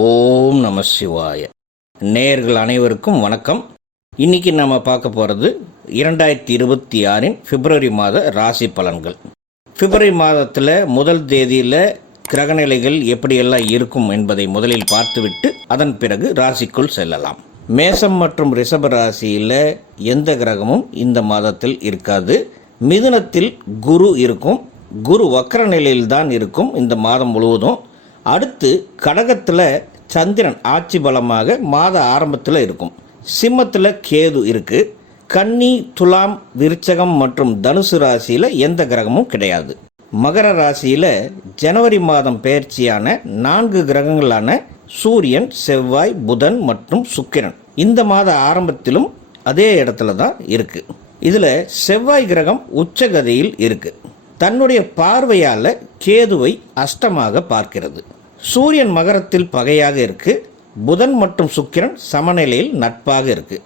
ஓம் நம சிவாய. நேயர்கள் அனைவருக்கும் வணக்கம். இன்னைக்கு நம்ம பார்க்க போகிறது 2026 பிப்ரவரி மாத ராசி பலன்கள். பிப்ரவரி மாதத்தில் முதல் தேதியில் கிரகநிலைகள் எப்படியெல்லாம் இருக்கும் என்பதை முதலில் பார்த்துவிட்டு அதன் பிறகு ராசிக்குள் செல்லலாம். மேசம் மற்றும் ரிஷப ராசியில் எந்த கிரகமும் இந்த மாதத்தில் இருக்காது. மிதுனத்தில் குரு இருக்கும். குரு வக்ர நிலையில்தான் இருக்கும் இந்த மாதம் முழுவதும். அடுத்து கடகத்தில் சந்திரன் ஆட்சி பலமாக மாத ஆரம்பத்தில் இருக்கும். சிம்மத்தில் கேது இருக்குது. கன்னி, துலாம், விருச்சகம் மற்றும் தனுசு ராசியில் எந்த கிரகமும் கிடையாது. மகர ராசியில் ஜனவரி மாதம் பெயர்ச்சியான 4 கிரகங்களான சூரியன், செவ்வாய், புதன் மற்றும் சுக்கிரன் இந்த மாத ஆரம்பத்திலும் அதே இடத்துல தான் இருக்குது. இதில் செவ்வாய் கிரகம் உச்சகதியில் இருக்குது. தன்னுடைய பார்வையால் கேதுவை அஷ்டமாக பார்க்கிறது. சூரியன் மகரத்தில் பகையாக இருக்கு. புதன் மற்றும் சுக்கிரன் சமநிலையில் நட்பாக இருக்கு.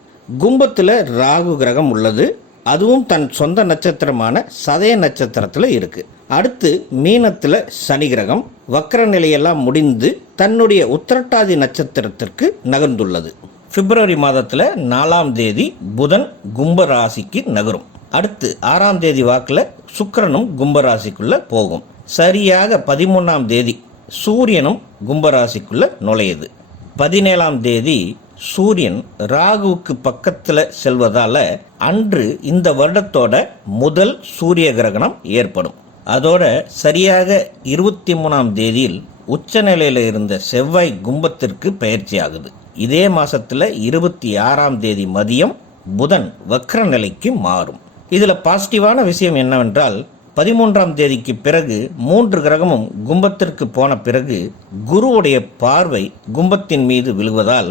கும்பத்தில் ராகு கிரகம் உள்ளது. அதுவும் தன் சொந்த நட்சத்திரமான சதய நட்சத்திரத்தில் இருக்கு. அடுத்து மீனத்தில் சனி கிரகம் வக்ர நிலையெல்லாம் முடிந்து தன்னுடைய உத்திரட்டாதி நட்சத்திரத்திற்கு நகர்ந்துள்ளது. பிப்ரவரி மாதத்தில் 4ஆம் தேதி புதன் கும்ப ராசிக்கு நகரும். அடுத்து 6ஆம் தேதி வாக்கில் சுக்கிரனும் கும்பராசிக்குள்ளே போகும். சரியாக 13ஆம் தேதி சூரியனும் கும்பராசிக்குள்ளே நுழையுது. 17ஆம் தேதி சூரியன் ராகுவுக்கு பக்கத்தில் செல்வதால் அன்று இந்த வருடத்தோட முதல் சூரிய கிரகணம் ஏற்படும். அதோட சரியாக 23ஆம் தேதியில் உச்சநிலையில் இருந்த செவ்வாய் கும்பத்திற்கு பயிற்சி ஆகுது. இதே மாதத்தில் 26ஆம் தேதி மதியம் புதன் வக்ர நிலைக்கு மாறும். இதில் பாசிட்டிவான விஷயம் என்னவென்றால் 13ஆம் தேதிக்கு பிறகு 3 கிரகமும் கும்பத்திற்கு போன பிறகு குருவுடைய பார்வை கும்பத்தின் மீது விழுவதால்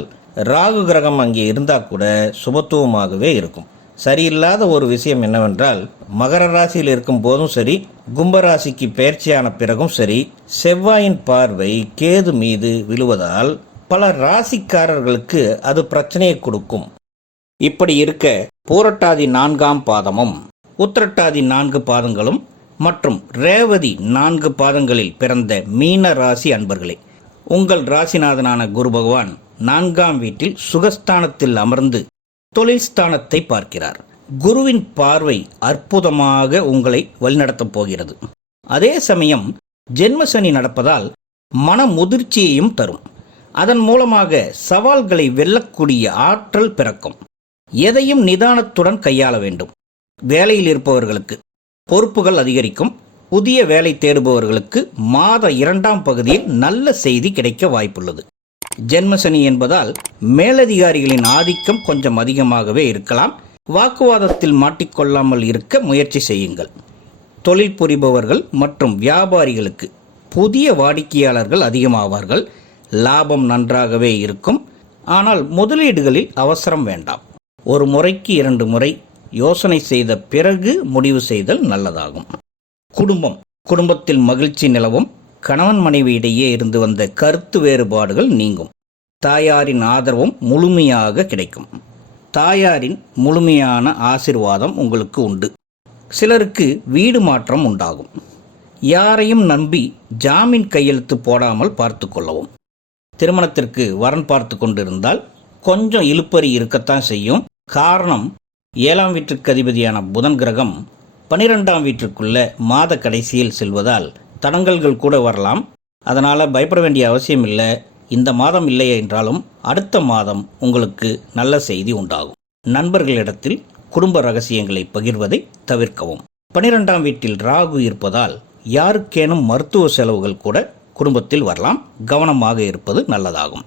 ராகு கிரகம் அங்கே இருந்தால் கூட சுபத்துவமாகவே இருக்கும். சரியில்லாத ஒரு விஷயம் என்னவென்றால் மகர ராசியில் இருக்கும் போதும் சரி, கும்பராசிக்கு பயிற்சியான பிறகும் சரி, செவ்வாயின் பார்வை கேது மீது விழுவதால் பல ராசிக்காரர்களுக்கு அது பிரச்சனையை கொடுக்கும். இப்படி இருக்க பூரட்டாதி 4ஆம் பாதமும் உத்திரட்டாதி 4 பாதங்களும் மற்றும் ரேவதி 4 பாதங்களில் பிறந்த மீன ராசி அன்பர்களே, உங்கள் ராசிநாதனான குரு பகவான் 4ஆம் வீட்டில் சுகஸ்தானத்தில் அமர்ந்து தொழில் ஸ்தானத்தை பார்க்கிறார். குருவின் பார்வை அற்புதமாக உங்களை வழிநடத்தப் போகிறது. அதே சமயம் ஜென்மசனி நடப்பதால் மன முதிர்ச்சியையும் தரும். அதன் மூலமாக சவால்களை வெல்லக்கூடிய ஆற்றல் பிறக்கும். எதையும் நிதானத்துடன் கையாள வேண்டும். வேலையில் இருப்பவர்களுக்கு பொறுப்புகள் அதிகரிக்கும். புதிய வேலை தேடுபவர்களுக்கு மாத 2ஆம் பகுதியில் நல்ல செய்தி கிடைக்க வாய்ப்புள்ளது. ஜென்மசனி என்பதால் மேலதிகாரிகளின் ஆதிக்கம் கொஞ்சம் அதிகமாகவே இருக்கலாம். வாக்குவாதத்தில் மாட்டிக்கொள்ளாமல் இருக்க முயற்சி செய்யுங்கள். தொழில் புரிபவர்கள் மற்றும் வியாபாரிகளுக்கு புதிய வாடிக்கையாளர்கள் அதிகமாவார்கள். லாபம் நன்றாகவே இருக்கும். ஆனால் முதலீடுகளில் அவசரம் வேண்டாம். ஒரு முறைக்கு 2 முறை யோசனை செய்த பிறகு முடிவு செய்தல் நல்லதாகும். குடும்பத்தில் மகிழ்ச்சி நிலவும். கணவன் மனைவி இடையே இருந்து வந்த கருத்து வேறுபாடுகள் நீங்கும். தாயாரின் ஆதரவும் முழுமையாக கிடைக்கும். தாயாரின் முழுமையான ஆசீர்வாதம் உங்களுக்கு உண்டு. சிலருக்கு வீடு மாற்றம் உண்டாகும். யாரையும் நம்பி ஜாமீன் கையெழுத்து போடாமல் பார்த்து கொள்ளவும். திருமணத்திற்கு வரன் பார்த்து கொண்டிருந்தால் கொஞ்சம் இழுப்பறி இருக்கத்தான் செய்யும். காரணம் 7ஆம் வீட்டிற்கு அதிபதியான புதன் கிரகம் 12ஆம் வீட்டிற்குள்ள மாத கடைசியில் செல்வதால் தடங்கல்கள் கூட வரலாம். அதனால் பயப்பட வேண்டிய அவசியம் இல்லை. இந்த மாதம் இல்லை என்றாலும் அடுத்த மாதம் உங்களுக்கு நல்ல செய்தி உண்டாகும். நண்பர்களிடத்தில் குடும்ப ரகசியங்களை பகிர்வதை தவிர்க்கவும். 12ஆம் வீட்டில் ராகு இருப்பதால் யாருக்கேனும் மருத்துவ செலவுகள் கூட குடும்பத்தில் வரலாம். கவனமாக இருப்பது நல்லதாகும்.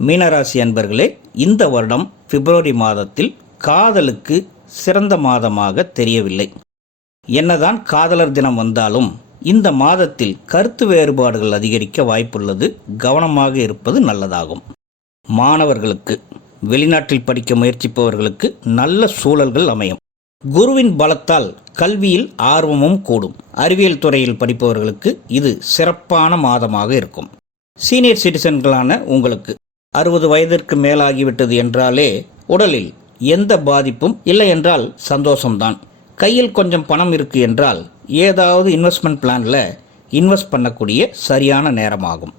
மீனராசி அன்பர்களே, இந்த வருடம் பிப்ரவரி மாதத்தில் காதலுக்கு சிறந்த மாதமாக தெரியவில்லை. என்னதான் காதலர் தினம் வந்தாலும் இந்த மாதத்தில் கருத்து வேறுபாடுகள் அதிகரிக்க வாய்ப்புள்ளது. கவனமாக இருப்பது நல்லதாகும். மாணவர்களுக்கு, வெளிநாட்டில் படிக்க முயற்சிப்பவர்களுக்கு நல்ல சூழல்கள் அமையும். குருவின் பலத்தால் கல்வியில் ஆர்வமும் கூடும். அறிவியல் துறையில் படிப்பவர்களுக்கு இது சிறப்பான மாதமாக இருக்கும். சீனியர் சிட்டிசன்களான உங்களுக்கு 60 வயதிற்கு மேலாகிவிட்டது என்றாலே உடலில் எந்த பாதிப்பும் இல்லை என்றால் சந்தோஷம்தான். கையில் கொஞ்சம் பணம் இருக்கு என்றால் ஏதாவது இன்வெஸ்ட்மெண்ட் பிளானில் இன்வெஸ்ட் பண்ணக்கூடிய சரியான நேரமாகும்.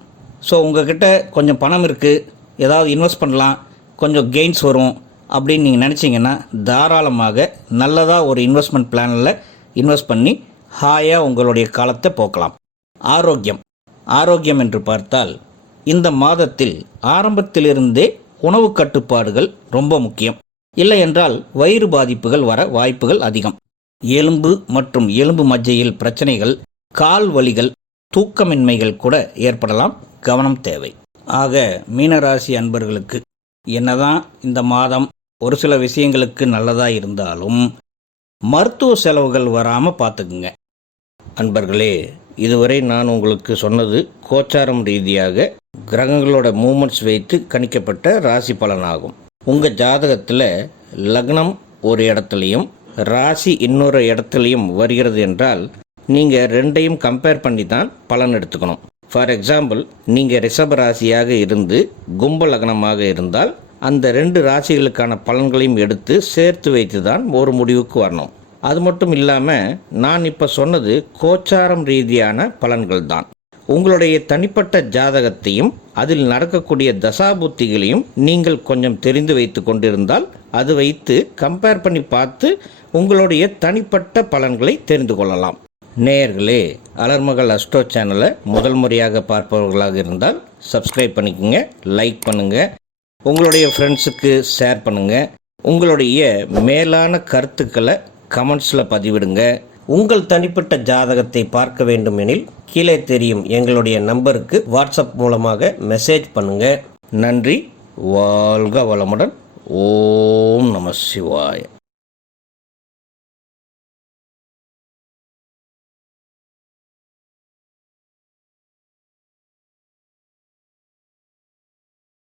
ஸோ உங்கள்கிட்ட கொஞ்சம் பணம் இருக்குது, ஏதாவது இன்வெஸ்ட் பண்ணலாம், கொஞ்சம் கெயின்ஸ் வரும் அப்படின்னு நீங்கள் நினச்சிங்கன்னா தாராளமாக நல்லதாக ஒரு இன்வெஸ்ட்மெண்ட் பிளானில் இன்வெஸ்ட் பண்ணி ஹாயாக உங்களுடைய காலத்தை போக்கலாம். ஆரோக்கியம் என்று பார்த்தால் இந்த மாதத்தில் ஆரம்பத்திலிருந்தே உணவு கட்டுப்பாடுகள் ரொம்ப முக்கியம். இல்லை என்றால் வயிறு பாதிப்புகள் வர வாய்ப்புகள் அதிகம். எலும்பு மற்றும் எலும்பு மஜ்ஜையில் பிரச்சனைகள், கால் வலிகள், தூக்கமின்மைகள் கூட ஏற்படலாம். கவனம் தேவை. ஆக மீனராசி அன்பர்களுக்கு என்னதான் இந்த மாதம் ஒரு சில விஷயங்களுக்கு நல்லதாக இருந்தாலும் மருத்துவ செலவுகள் வராமல் பார்த்துக்குங்க. அன்பர்களே, இதுவரை நான் உங்களுக்கு சொன்னது கோச்சாரம் ரீதியாக கிரகங்களோட மூமெண்ட்ஸ் வைத்து கணிக்கப்பட்ட ராசி பலனாகும். உங்கள் ஜாதகத்தில் லக்னம் ஒரு இடத்துலையும் ராசி இன்னொரு இடத்துலையும் வருகிறது என்றால் நீங்கள் ரெண்டையும் கம்பேர் பண்ணி தான் பலன் எடுத்துக்கணும். ஃபார் எக்ஸாம்பிள், நீங்கள் ரிஷப ராசியாக இருந்து கும்ப லக்னமாக இருந்தால் அந்த 2 ராசிகளுக்கான பலன்களையும் எடுத்து சேர்த்து வைத்து தான் ஒரு முடிவுக்கு வரணும். அது மட்டும் இல்லாமல் நான் இப்போ சொன்னது கோச்சாரம் ரீதியான பலன்கள் தான். உங்களுடைய தனிப்பட்ட ஜாதகத்தையும் அதில் நடக்கக்கூடிய தசாபுத்திகளையும் நீங்கள் கொஞ்சம் தெரிந்து வைத்து கொண்டிருந்தால் அது வைத்து கம்பேர் பண்ணி பார்த்து உங்களுடைய தனிப்பட்ட பலன்களை தெரிந்து கொள்ளலாம். நேயர்களே, அலர்மகள் அஸ்ட்ரோ சேனலை முதல் முறையாக பார்ப்பவர்களாக இருந்தால் சப்ஸ்கிரைப் பண்ணிக்கோங்க, லைக் பண்ணுங்கள், உங்களுடைய ஃப்ரெண்ட்ஸுக்கு ஷேர் பண்ணுங்கள். உங்களுடைய மேலான கருத்துக்களை கமெண்ட்ஸில் பதிவிடுங்க. உங்கள் தனிப்பட்ட ஜாதகத்தை பார்க்க வேண்டும் எனில் கீழே தெரியும் எங்களுடைய நம்பருக்கு வாட்ஸ்அப் மூலமாக மெசேஜ் பண்ணுங்கள். நன்றி. வாழ்க வளமுடன். ஓம் நம சிவாய.